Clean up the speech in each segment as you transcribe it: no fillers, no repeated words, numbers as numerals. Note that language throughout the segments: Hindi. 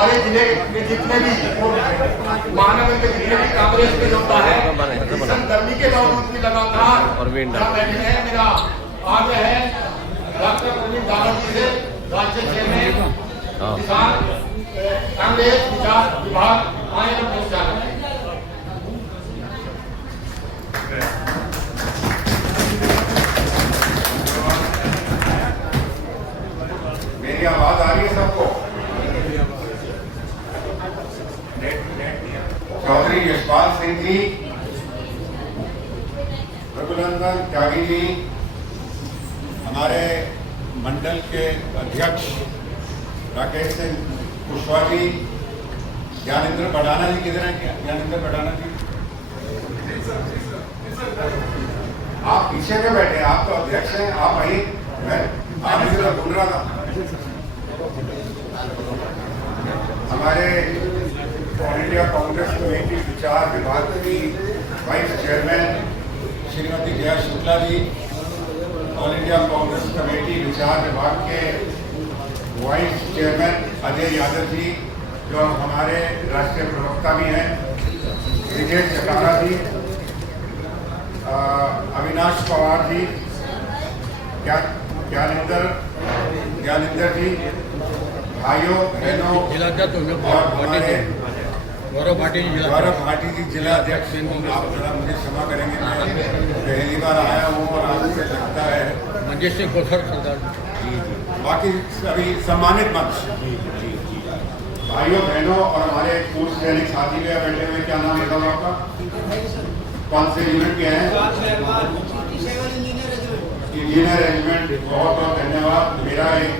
हमारे जिले के जितने भी महानगर के जितने भी कांग्रेस के योद्धा है, भीषण गर्मी के बावजूद भी लगातार बैठे हैं। मेरा आग्रह है डॉक्टर प्रवीण दादाजी से, राज्य चेयरमैन किसान कांग्रेस विकास विभाग आए और पहुंचा है। मेरी आवाज आ रही है सबको? चौधरी यशपाल सिंह जी, रघुनंदन त्यागी जी, हमारे मंडल के अध्यक्ष राकेश सिंह कुशवाहा जी, ज्ञानेंद्र बडाना जी, किधर है ज्ञानेंद्र बडाना जी? आप पीछे में बैठे, आप तो अध्यक्ष हैं, आप आइए। मैं आप इसी तरह ढूंढ रहा था। हमारे ऑल इंडिया कांग्रेस कमेटी विचार विभाग की vice chairman Shrimati Jaya Shukla ji, all India Congress committee विचार विभाग के वाइस चेयरमैन अजय यादव जी, जो हमारे राष्ट्रीय प्रवक्ता भी हैं, विजय चकारा जी, अविनाश पवार जी, ज्ञानेंद्र जी, भाइयों बहनों और हमारे गौरव भाटी जी जिला अध्यक्ष, आप जरा मुझे क्षमा करेंगे, मैं पहली बार आया हूँ और आपसे लगता है मंजेश सिंह कोथर सरदार जी, बाकी सभी सम्मानित मंच, भाइयों बहनों और हमारे पूर्व सैनिक साथी भी बैठे हुए, क्या नाम है आपका? कौन से यूनिट के हैं? इंजीनियर रेजिमेंट, बहुत बहुत धन्यवाद। मेरा एक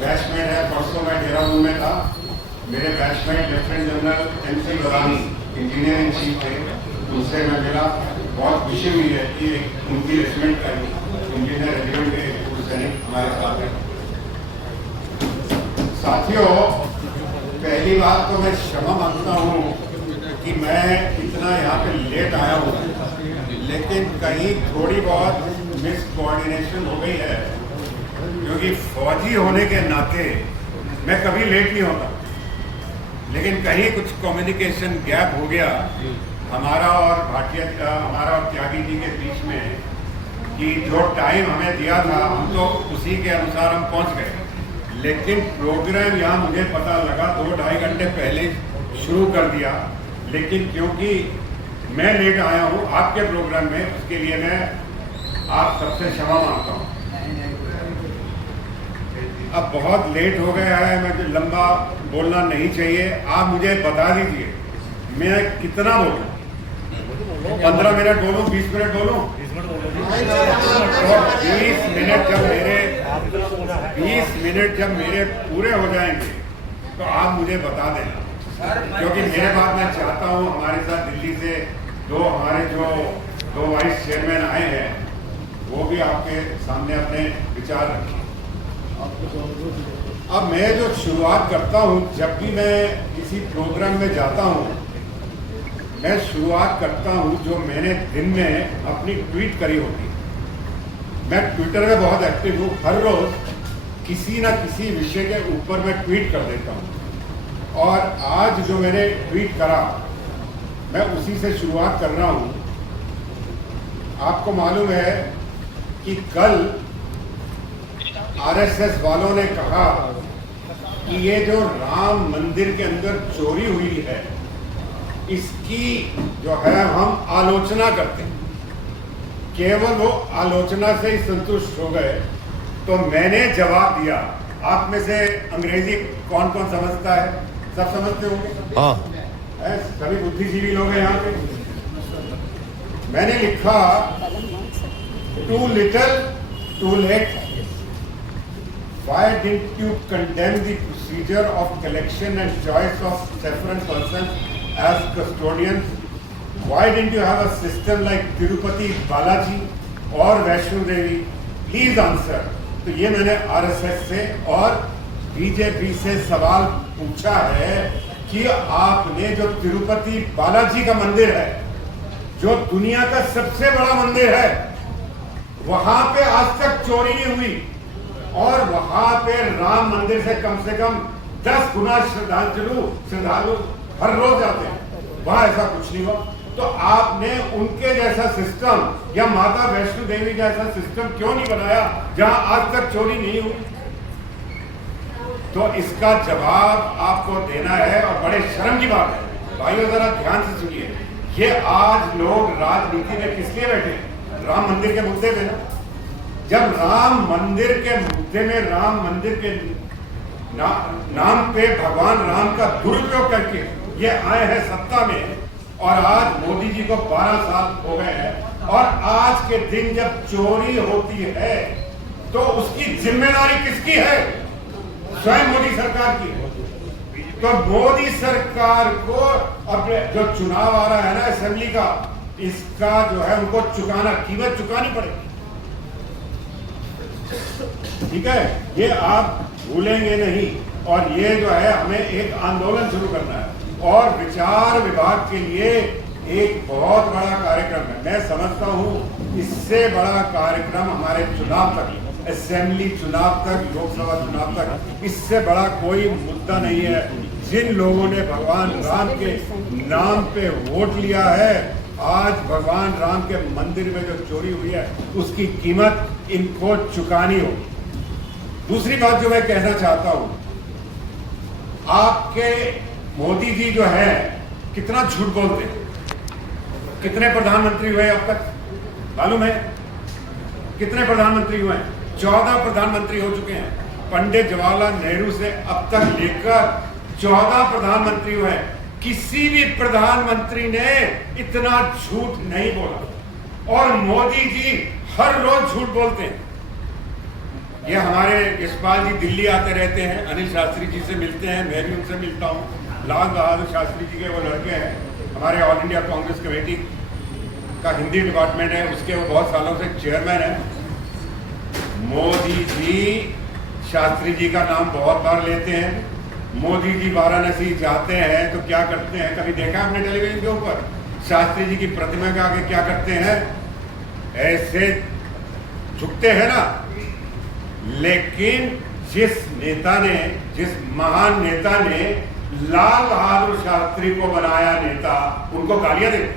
बैचमेट है, परसों मैं देहरादून में था, मेरे बैचमेट लेफ्टिनेंट जनरल MC बरानी इंजीनियर इन चीफ थे, उनसे मैं मिला, बहुत खुशी हुई है कि उनकी रेजिमेंट का इंजीनियर रेजिमेंट के पूर्व सैनिक हमारे साथ हैं। साथियों, पहली बात तो मैं क्षमा मांगता हूँ कि मैं इतना यहाँ पे लेट आया हूँ, लेकिन कहीं थोड़ी बहुत मिस कोऑर्डिनेशन हो गई है, क्योंकि फौजी होने के नाते मैं कभी लेट नहीं होता, लेकिन कहीं कुछ कम्युनिकेशन गैप हो गया हमारा और त्यागी जी के बीच में, कि जो टाइम हमें दिया था हम तो उसी के अनुसार हम पहुंच गए, लेकिन प्रोग्राम यहाँ मुझे पता लगा 2-2.5 घंटे पहले शुरू कर दिया, लेकिन क्योंकि मैं लेट आया हूँ आपके प्रोग्राम में, उसके लिए मैं आप सबसे क्षमा मांगता हूँ। अब बहुत लेट हो गया है, मैं लंबा बोलना नहीं चाहिए, आप मुझे बता दीजिए मैं कितना बोलूँ? 15 मिनट बोलूँ, 20 मिनट बोलूँ? तो 20 मिनट जब मेरे पूरे हो जाएंगे तो आप मुझे बता देना, क्योंकि मेरे बाद मैं चाहता हूँ हमारे साथ दिल्ली से हमारे दो वाइस चेयरमैन आए हैं, वो भी आपके सामने अपने विचार रखें। अब मैं जो शुरुआत करता हूँ, जब भी मैं किसी प्रोग्राम में जाता हूँ, मैं शुरुआत करता हूँ जो मैंने दिन में अपनी ट्वीट करी होती है। मैं ट्विटर में बहुत एक्टिव हूँ, हर रोज किसी ना किसी विषय के ऊपर मैं ट्वीट कर देता हूँ, और आज जो मैंने ट्वीट करा मैं उसी से शुरुआत कर रहा हूँ। आपको मालूम है कि कल RSS वालों ने कहा कि ये जो राम मंदिर के अंदर चोरी हुई है, इसकी जो है हम आलोचना करते हैं। केवल वो आलोचना से ही संतुष्ट हो गए, तो मैंने जवाब दिया। आप में से अंग्रेजी कौन कौन समझता है? सब समझते होंगे? हाँ, सभी बुद्धिजीवी लोग हैं यहाँ पे। मैंने लिखा, too little too late, why didn't you condemn the procedure of collection and choice of different persons as custodians? Why didn't you have a system like Tirupati Balaji or Vaishno Devi? Please answer. तो ये मैंने RSS से और BJP से सवाल पूछा है कि आपने जो तिरुपति बालाजी का मंदिर है, जो दुनिया का सबसे बड़ा मंदिर है, वहां पे आज तक चोरी नहीं हुई, और वहां पे राम मंदिर से कम 10 गुना श्रद्धालु हर रोज जाते हैं, वहां ऐसा कुछ नहीं हुआ। तो आपने उनके जैसा सिस्टम या माता वैष्णो देवी जैसा सिस्टम क्यों नहीं बनाया जहां आज तक चोरी नहीं हुई? तो इसका जवाब आपको देना है, और बड़े शर्म की बात है भाइयों, जरा ध्यान से सुनिए। ये आज लोग राजनीति में किस लिए बैठे? राम मंदिर के मुद्दे पे ना। जब राम मंदिर के मुद्दे में, राम मंदिर के नाम पे भगवान राम का दुरुपयोग करके ये आए हैं सत्ता में, और आज मोदी जी को 12 साल हो गए हैं, और आज के दिन जब चोरी होती है तो उसकी जिम्मेदारी किसकी है? स्वयं मोदी सरकार की है। तो मोदी सरकार को अब जो चुनाव आ रहा है ना असेंबली का, इसका जो है उनको चुकाना, कीमत चुकानी पड़ेगी। ठीक है, ये आप भूलेंगे नहीं। और ये जो है हमें एक आंदोलन शुरू करना है, और विचार विभाग के लिए एक बहुत बड़ा कार्यक्रम है। मैं समझता हूं इससे बड़ा कार्यक्रम हमारे चुनाव तक, असेंबली चुनाव तक, लोकसभा चुनाव तक, इससे बड़ा कोई मुद्दा नहीं है। जिन लोगों ने भगवान राम के नाम पे वोट लिया है, आज भगवान राम के मंदिर में जो चोरी हुई है उसकी कीमत इनको चुकानी होगी। दूसरी बात जो मैं कहना चाहता हूं, आपके मोदी जी जो है कितना झूठ बोलते हैं। कितने प्रधानमंत्री हुए अब तक मालूम है? कितने प्रधानमंत्री हुए? 14 प्रधानमंत्री हो चुके हैं। पंडित जवाहरलाल नेहरू से अब तक लेकर 14 प्रधानमंत्री हुए। किसी भी प्रधानमंत्री ने इतना झूठ नहीं बोला, और मोदी जी हर रोज झूठ बोलते हैं। ये हमारे यशपाल जी दिल्ली आते रहते हैं, अनिल शास्त्री जी से मिलते हैं, मैं भी उनसे मिलता हूँ। लाल बहादुर शास्त्री जी के वो लड़के हैं, हमारे ऑल इंडिया कांग्रेस कमेटी का हिंदी डिपार्टमेंट है, उसके वो बहुत सालों से चेयरमैन है। मोदी जी शास्त्री जी का नाम बहुत बार लेते हैं। मोदी जी वाराणसी जाते हैं तो क्या करते हैं, कभी देखा आपने टेलीविजन के ऊपर? शास्त्री जी की प्रतिमा के आगे क्या करते हैं? ऐसे झुकते हैं ना। लेकिन जिस नेता ने, जिस महान नेता ने लाल बहादुर शास्त्री को बनाया नेता, उनको गालियां देते।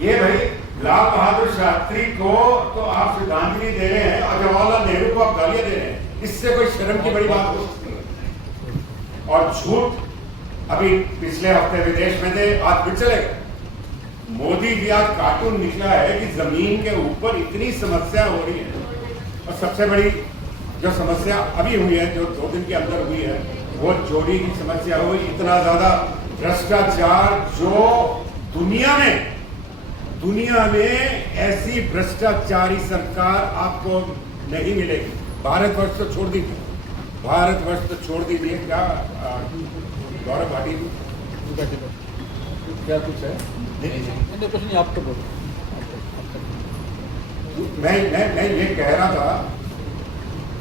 ये भाई लाल बहादुर शास्त्री को तो आप श्रद्धांजलि दे रहे हैं, और जवाहरलाल नेहरू को आप गालियां दे रहे हैं। इससे कोई शर्म की बड़ी बात हो सकती है? और झूठ, अभी पिछले हफ्ते विदेश में थे, आज फिर चले गए। मोदी जी आज कार्टून निकला है कि जमीन के ऊपर इतनी समस्या हो रही है, और सबसे बड़ी जो समस्या अभी हुई है, जो 2 दिन के अंदर हुई है, वो चोरी की समस्या हुई। इतना ज्यादा भ्रष्टाचार जो दुनिया में ऐसी भ्रष्टाचारी सरकार आपको नहीं मिलेगी। भारतवर्ष तो छोड़ दीजिए, भारतवर्ष तो छोड़ दीजिए। क्या गौरव भाटी क्या कुछ है? नहीं, आप तो बोलो। मैं ये कह रहा था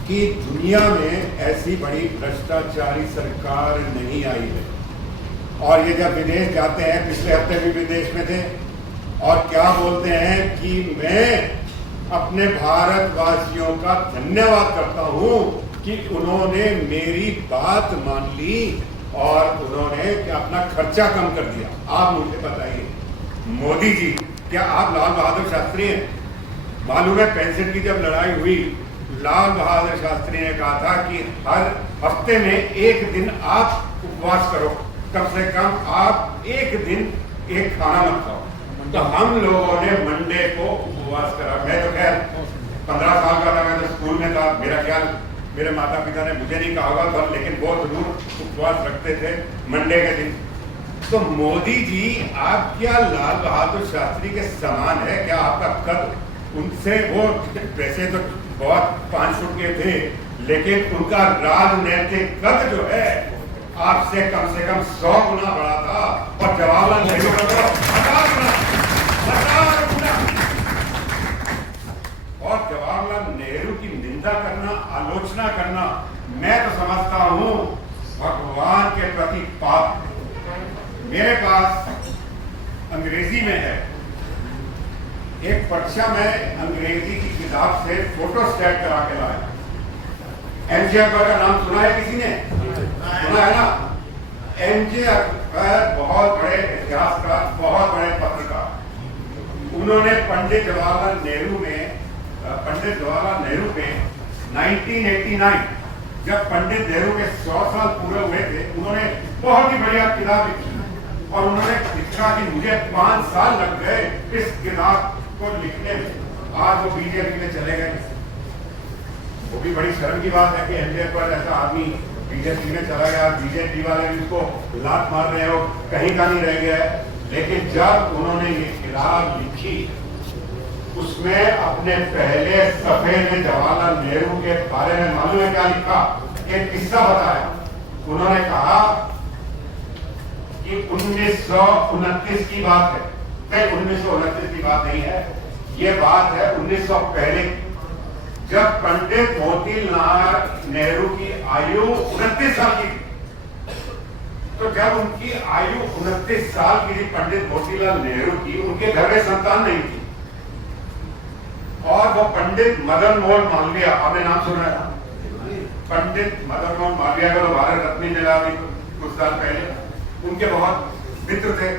कि दुनिया में ऐसी बड़ी भ्रष्टाचारी सरकार नहीं आई है। और ये जब विदेश जाते हैं, पिछले हफ्ते भी विदेश में थे, और क्या बोलते हैं कि मैं अपने भारतवासियों का धन्यवाद करता हूं कि उन्होंने मेरी बात मान ली और उन्होंने अपना खर्चा कम कर दिया। आप मुझे बताइए, मोदी जी, क्या आप लाल बहादुर शास्त्री हैं? मालूम है 65 की जब लड़ाई हुई, लाल बहादुर शास्त्री ने कहा था कि हर हफ्ते में एक दिन आप उपवास करो, कम से कम आप एक दिन एक खाना मत खाओ। तो हम लोगों ने मंडे को उपवास करा। मैं तो खैर 15 साल का था, मैं तो स्कूल में था, मेरा ख्याल मेरे माता पिता ने मुझे नहीं कहा होगा, लेकिन वो जरूर उपवास रखते थे मंडे के दिन। तो मोदी जी, आप क्या लाल बहादुर शास्त्री के समान है? क्या आपका कद उनसे, वो वैसे तो बहुत 5 फुट के थे, लेकिन उनका राजनीतिक कद जो है आपसे कम से कम 100 गुना बड़ा था। और जवाहरलाल नेहरू का 50 गुना। और जवाहरलाल नेहरू की निंदा करना, आलोचना करना, मैं तो समझता हूं भगवान के प्रति पाप। मेरे पास अंग्रेजी में है एक परीक्षा में अंग्रेजी की किताब से फोटो स्टैट करा के लाया। एमजे अकबर का नाम सुना है किसी ने? सुना है ना? एमजे अकबर बहुत बड़े इतिहासकार, बहुत बड़े पत्रकार। उन्होंने पंडित जवाहरलाल नेहरू पे 1989 जब पंडित नेहरू के 100 साल पूरे हुए थे, उन्होंने बहुत ही बढ़िया किताब लिखी और उन्होंने लिखा कि मुझे 5 साल लग गए इस किताब को लिखने में। आज वो बीजेपी में चले गए। वो भी बड़ी शर्म की बात है कि एमजे पर ऐसा आदमी बीजेपी में चला गया। बीजेपी वाले भी उसको लात मार रहे हो, कहीं का नहीं रह गया है। लेकिन जब उन्होंने ये किताब लिखी, उसमें अपने पहले सफे में जवाहरलाल नेहरू के बारे में मालूम है क्या लिखा? एक किस्सा बताया। उन्होंने कहा कि 1929 की बात है। नहीं, 1929 की बात नहीं है, ये बात है 1900 पहले, जब पंडित मोतीलाल नेहरू की आयु 29 साल की थी। तो जब उनकी आयु 29 साल की थी, पंडित मोतीलाल नेहरू की, उनके घर में संतान नहीं थी और वो पंडित मदन मोहन मालवीय, आपने नाम सुना है? पंडित मदन मोहन मालवीय को तो भारत रत्न मिला अभी कुछ साल पहले। उनके बहुत मित्र थे।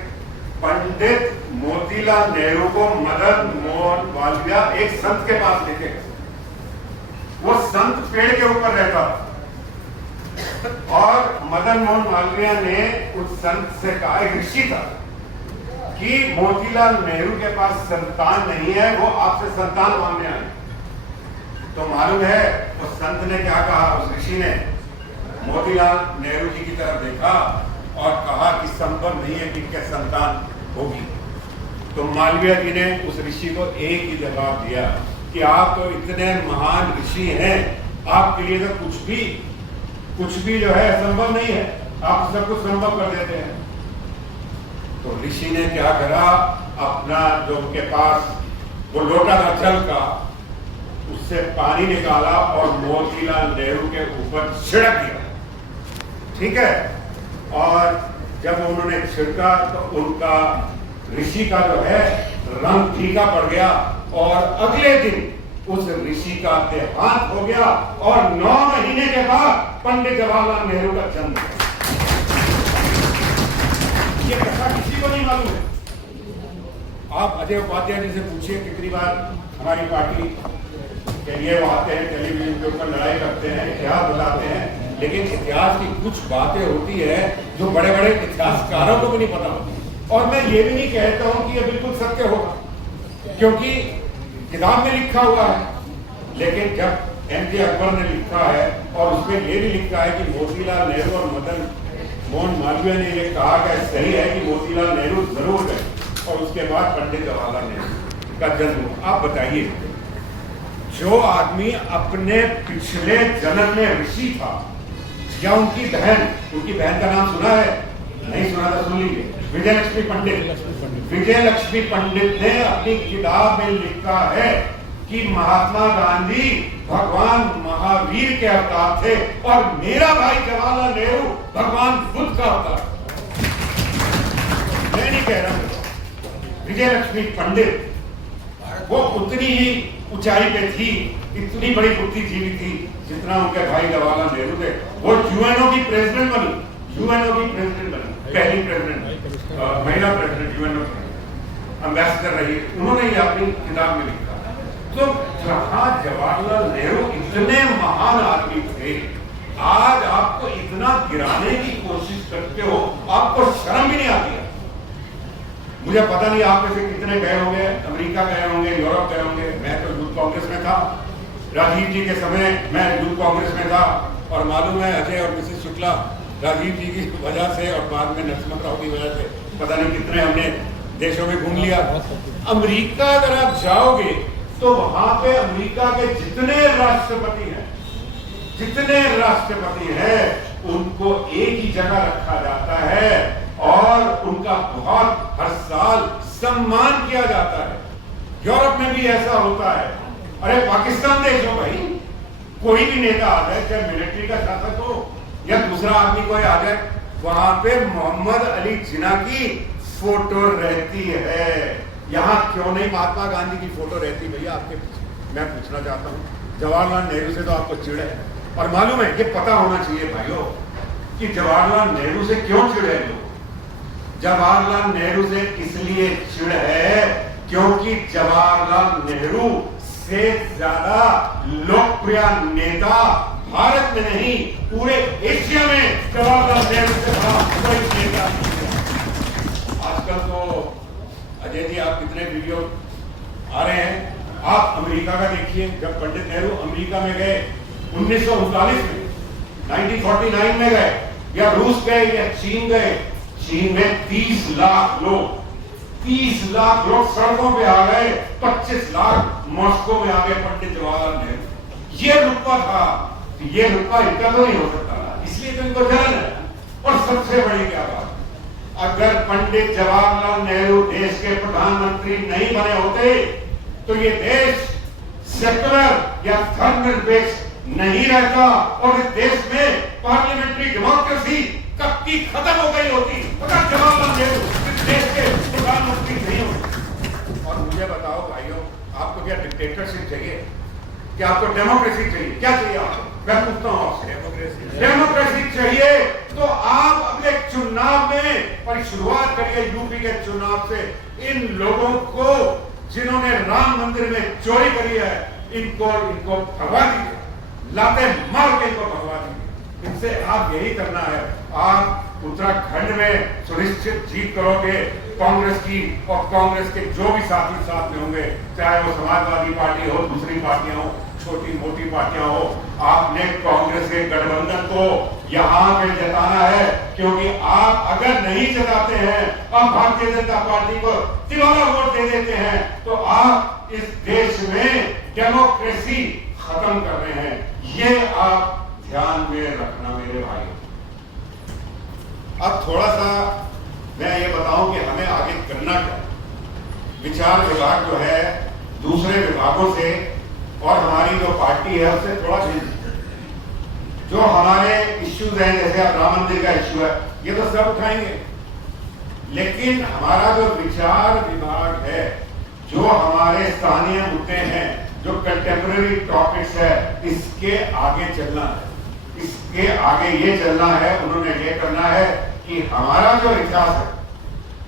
पंडित मोतीलाल नेहरू को मदन मोहन मालवीय एक संत के पास लेके गए। वो संत पेड़ के ऊपर रहता और मदन मोहन मालवीय ने उस संत से कहा, एक ऋषि था, कि मोतीलाल नेहरू के पास संतान नहीं है, वो आपसे संतान मांगने आए। तो मालूम है उस संत ने क्या कहा? उस ऋषि ने मोतीलाल नेहरू जी की तरफ देखा और कहा कि संभव नहीं है कि इनके संतान होगी। तो मालवीय जी ने उस ऋषि को एक ही जवाब दिया कि आप तो इतने महान ऋषि हैं, आपके लिए तो कुछ भी जो है संभव नहीं है, आप सब कुछ संभव कर देते हैं। तो ऋषि ने क्या करा? अपना जो उनके पास वो लोटा था जल का, उससे पानी निकाला और मोतीलाल नेहरू के ऊपर छिड़क दिया। ठीक है? और जब उन्होंने छिड़का तो उनका ऋषि का जो है रंग फीका पड़ गया और अगले दिन उस ऋषि का देहांत हो गया और 9 महीने के बाद पंडित जवाहरलाल नेहरू का जन्म हुआ। ये कथा किसी को नहीं मालूम है। आप अजय उपाध्याय जी से पूछिए कितनी बार हमारी पार्टी के लिए वो आते हैं, टेलीविजन के ऊपर लड़ाई करते हैं, इतिहास बताते हैं, लेकिन इतिहास की कुछ बातें होती है जो बड़े बड़े इतिहासकारों को भी नहीं पता होती। और मैं ये भी नहीं कहता हूं कि ये बिल्कुल सत्य होगा, क्योंकि किताब में लिखा हुआ है। लेकिन जब एमजे अकबर ने लिखा है और उसमें ये भी लिखा है कि मोतीलाल नेहरू और मदन मोहन मालवीय ने ये कहा कि सही है कि मोतीलाल नेहरू जरूर गए और उसके बाद पंडित जवाहरलाल नेहरू का जन्म हुआ। आप बताइए, जो आदमी अपने पिछले जन्म में ऋषि था, या उनकी बहन का नाम सुना है? नहीं सुना तो सुन लीजिए, विजयलक्ष्मी पंडित। विजयलक्ष्मी पंडित ने अपनी किताब में लिखा है कि महात्मा गांधी भगवान महावीर के अवतार थे और मेरा भाई जवाहरलाल नेहरू भगवान बुद्ध का अवतार। मैं नहीं कह रहा हूं, विजयलक्ष्मी पंडित वो उतनी ही ऊंचाई पे थी, इतनी बड़ी बुद्धिजीवी थी जितना उनके भाई जवाहरलाल नेहरू थे। वो यूएनओ की प्रेसिडेंट बनी, पहली प्रेसिडेंट, महिला प्रेसिडेंट यूएनओ एम्बेसडर रही। उन्होंने ये अपनी किताब में लिखा। तो जहां जवाहरलाल नेहरू इतने महान आदमी थे, आज आपको इतना गिराने की कोशिश करते हो, आपको शर्म भी नहीं आती है। मुझे पता नहीं आप में से कितने गए होंगे, अमेरिका गए होंगे, यूरोप गए होंगे। मैं तो यूथ कांग्रेस में था, राजीव जी के समय मैं यूथ कांग्रेस में था और मालूम है अजय और मिसेस शुक्ला राजीव जी की वजह से और बाद में नरसिम्हा राव की वजह से पता नहीं कितने हमने देशों में घूम लिया। अमेरिका अगर आप जाओगे तो वहां पे अमेरिका के जितने राष्ट्रपति हैं उनको एक ही जगह रखा जाता है और उनका बहुत हर साल सम्मान किया जाता है। यूरोप में भी ऐसा होता है। अरे पाकिस्तान देख लो भाई, कोई भी नेता आ जाए, चाहे मिलिट्री का शासक हो या दूसरा आदमी कोई आ जाए, वहां पे मोहम्मद अली जिन्ना की फोटो रहती है। यहाँ क्यों नहीं महात्मा गांधी की फोटो रहती? भैया आपके मैं पूछना चाहता हूँ, जवाहरलाल नेहरू से तो आपको चिढ़ है, और मालूम है, ये पता होना चाहिए भाइयों कि जवाहरलाल नेहरू से क्यों चिढ़े लोग। जवाहरलाल नेहरू से इसलिए चिढ़ है क्योंकि जवाहरलाल नेहरू से ज्यादा लोकप्रिय नेता भारत में नहीं पूरे एशिया में जवाहरलाल नेहरू से बड़ा कोई नेता नहीं है। आजकल तो अजय जी आप कितने वीडियो आ रहे हैं, आप अमेरिका का देखिए। जब पंडित नेहरू अमेरिका में गए 1939 में, 1949 में गए, या रूस गए या चीन गए, चीन में 30 लाख लोग 30 लाख लोग सड़कों पे आ गए, 25 लाख मॉस्को में आ गए पंडित जवाहरलाल नेहरू। ये रुतबा था, ये रुतबा इनका तो नहीं हो सकता, इसलिए तो इनको जलन है। और सबसे बड़ी क्या बात, अगर पंडित जवाहरलाल नेहरू देश के प्रधानमंत्री नहीं बने होते तो ये देश सेकुलर या धर्मनिरपेक्ष नहीं रहता और इस देश में पार्लियामेंट्री डेमोक्रेसी कब की खत्म हो गई होती अगर जवाहरलाल नेहरू इस देश के प्रधानमंत्री नहीं होते। और मुझे बताओ भाइयों, आपको क्या डिक्टेटरशिप चाहिए, क्या आपको डेमोक्रेसी चाहिए, क्या चाहिए आपको? मैं पूछता हूं आपसे, डेमोक्रेसी चाहिए तो आप अगले चुनाव में, और शुरुआत करिए यूपी के चुनाव से, इन लोगों को जिन्होंने राम मंदिर में चोरी करी है इनको भगवा दीजिए, लाते मार के इनको भगवा दीजिए। इनसे आप यही करना है। आप उत्तराखंड में सुनिश्चित जीत करोगे कांग्रेस की, और कांग्रेस के जो भी साथी साथ में होंगे, चाहे वो समाजवादी पार्टी हो, दूसरी पार्टियां हो, छोटी मोटी पार्टियां हो, आपने कांग्रेस के गठबंधन को यहां पे जताना है। क्योंकि आप अगर नहीं जताते हैं, आप भारतीय जनता पार्टी को तिवारा वोट दे देते हैं, तो आप इस देश में डेमोक्रेसी खत्म कर रहे हैं। ये आप ध्यान में रखना मेरे भाई। अब थोड़ा सा मैं ये बताऊं कि हमें आगे करना क्या। विचार विभाग जो है दूसरे विभागों से और हमारी जो पार्टी है उससे थोड़ा भिन्न। जो हमारे इश्यूज हैं, जैसे अब राम मंदिर का इश्यू है, ये तो सब उठाएंगे, लेकिन हमारा जो विचार विभाग है, जो हमारे स्थानीय मुद्दे हैं, जो कंटेम्पररी टॉपिक्स है, इसके आगे चलना है। इसके आगे ये चलना है, उन्होंने ये करना है कि हमारा जो इतिहास है,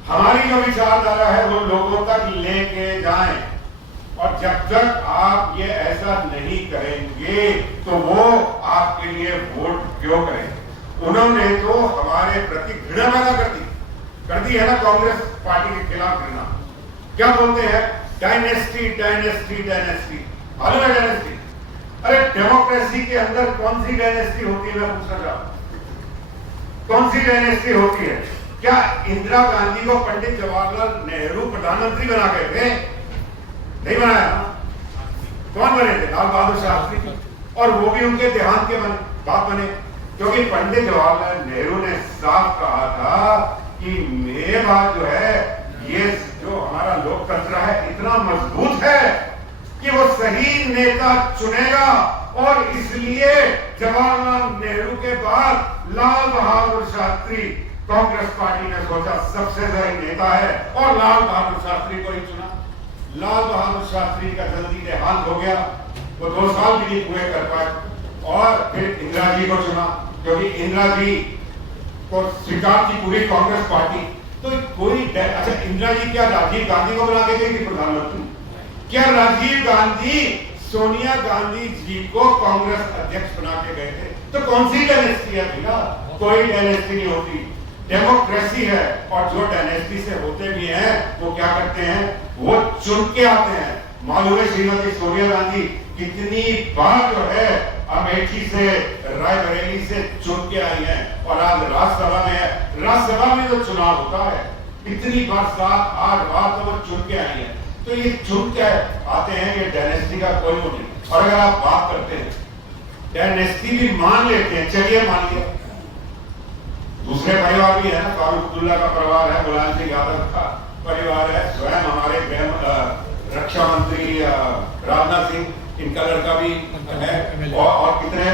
हमारी जो विचारधारा है, वो लोगों तक लेके जाएं। और जब तक आप ये ऐसा नहीं करेंगे तो वो आपके लिए वोट क्यों करेंगे। उन्होंने तो हमारे प्रति घृणा पैदा कर दी है ना, कांग्रेस पार्टी के खिलाफ घृणा। क्या बोलते हैं? Dynasty dynasty dynasty. मालूम है डायनेस्टी? अरे डेमोक्रेसी के अंदर कौन सी डायनेस्टी होती है, मैं पूछना चाहता हूं, कौन सी डायनेस्टी होती है? क्या इंदिरा गांधी को पंडित जवाहरलाल नेहरू प्रधानमंत्री बना गए थे? नहीं बनाया। कौन बने थे? लाल बहादुर शास्त्री, और वो भी उनके देहांत के बाद बने। क्योंकि पंडित जवाहरलाल नेहरू ने साफ कहा था कि मेरे बाद जो है, ये जो हमारा लोकतंत्र है इतना मजबूत है कि वो सही नेता चुनेगा, और इसलिए जवाहरलाल नेहरू के बाद लाल बहादुर शास्त्री, कांग्रेस पार्टी ने सोचा सबसे सही नेता है और लाल बहादुर शास्त्री को ही चुना। लाल बहादुर शास्त्री का जल्दी देहांत हो गया, वो 2 साल भी नहीं पूरे कर पाए, और फिर इंदिरा जी को चुना, क्योंकि इंदिरा जी को स्वीकार की पूरी कांग्रेस पार्टी। तो कोई अच्छा, इंदिरा जी क्या राजीव गांधी को बना के गई थी प्रधानमंत्री? क्या राजीव गांधी सोनिया गांधी जी को कांग्रेस अध्यक्ष बना के गए थे? तो कौन सी डायनेस्टी है भैया? कोई डायनेस्टी नहीं होती, डेमोक्रेसी है। और जो डायनेस्टी से होते भी हैं वो क्या करते हैं, वो चुन के आते हैं। मालूम है श्रीमती सोनिया गांधी कितनी बार जो है अमेठी से, रायबरेली से चुन के आई हैं, और आज राज्यसभा में है। राज्यसभा में जो चुनाव होता है इतनी बार, 7-8 बार तो वो चुन के आई है। तो ये चुन के आते हैं, ये डायनेस्टी का कोई वो नहीं। और अगर आप बात करते हैं डायनेस्टी भी मान लेते हैं, चलिए मान लिया, दूसरे परिवार भी है ना, फारूक अब्दुल्ला का परिवार है, मुलायम सिंह यादव का परिवार है, स्वयं हमारे रक्षा मंत्री राजनाथ सिंह, इनका लड़का भी है, और कितने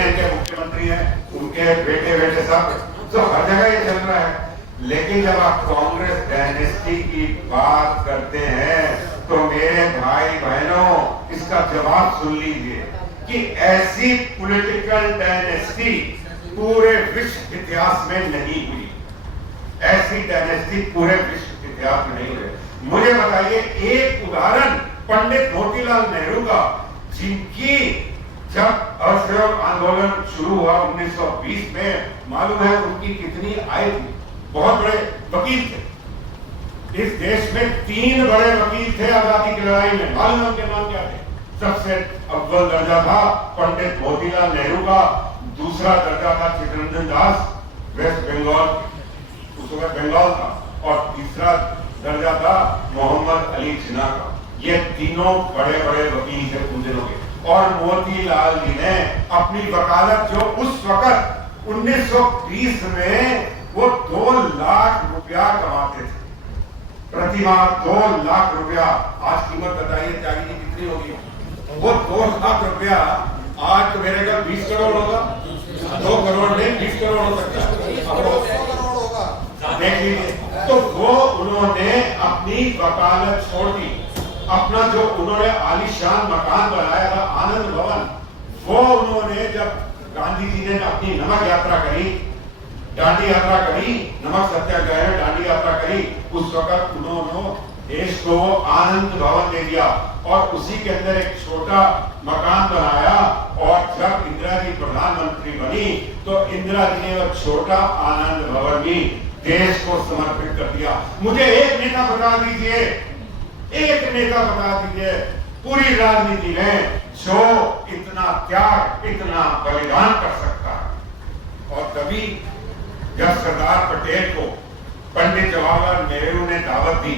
इनके मुख्यमंत्री हैं, उनके बेटे सब, तो हर जगह ये चल रहा है। लेकिन जब आप कांग्रेस डायनेस्टी की बात करते हैं तो मेरे भाई बहनों, इसका जवाब सुन लीजिए। कि ऐसी पॉलिटिकल डायनेस्टी पूरे विश्व इतिहास में नहीं हुई। ऐसी डायनेस्टी पूरे विश्व इतिहास में नहीं हुई। मुझे बताइए एक उदाहरण पंडित मोतीलाल नेहरू का, जिनकी जब असहयोग आंदोलन शुरू हुआ 1920 में, मालूम है उनकी कितनी आय थी? बहुत बड़े वकील थे। इस देश में 3 बड़े वकील थे आजादी की लड़ाई में। मालूम है उनके नाम क्या थे? सबसे अव्वल दर्जा था पंडित मोतीलाल नेहरू का, दूसरा दर्जा था चित्तरंजन दास वेस्ट बंगाल, उस वक्त बंगाल था, और तीसरा दर्जा था मोहम्मद अली जिन्ना का। ये तीनों बड़े बड़े वकील थे उन दिनों के। और मोतीलाल जी ने अपनी वकालत, जो उस वक्त 1920 में वो 2 लाख रुपया कमाते थे प्रति माह, 2 लाख रुपया। आज कीमत बताइए त्यागी जी कितनी होगी? वो 2 लाख रुपया आज तो मेरे ख्याल 20 करोड़ होगा। 2 करोड़ नहीं, 20 करोड़ हो सकता है। देख लीजिए, तो वो उन्होंने अपनी वकालत छोड़ दी। अपना जो उन्होंने आलीशान मकान बनाया था आनंद भवन, वो उन्होंने, जब गांधी जी ने अपनी नमक यात्रा करी, दांडी यात्रा करी, नमक सत्याग्रह में दांडी यात्रा करी, उस वक्त उन्होंने देश को आनंद भवन दे दिया और उसी के अंदर एक छोटा मकान बनाया। और जब इंदिरा जी प्रधानमंत्री बनी तो इंदिरा जी ने वो छोटा आनंद भवन भी देश को समर्पित कर दिया। मुझे एक नेता बता दीजिए, एक नेता बता दीजिए पूरी राजनीति में जो इतना त्याग, इतना बलिदान कर सकता है। और तभी जब सरदार पटेल को पंडित जवाहरलाल नेहरू ने दावत दी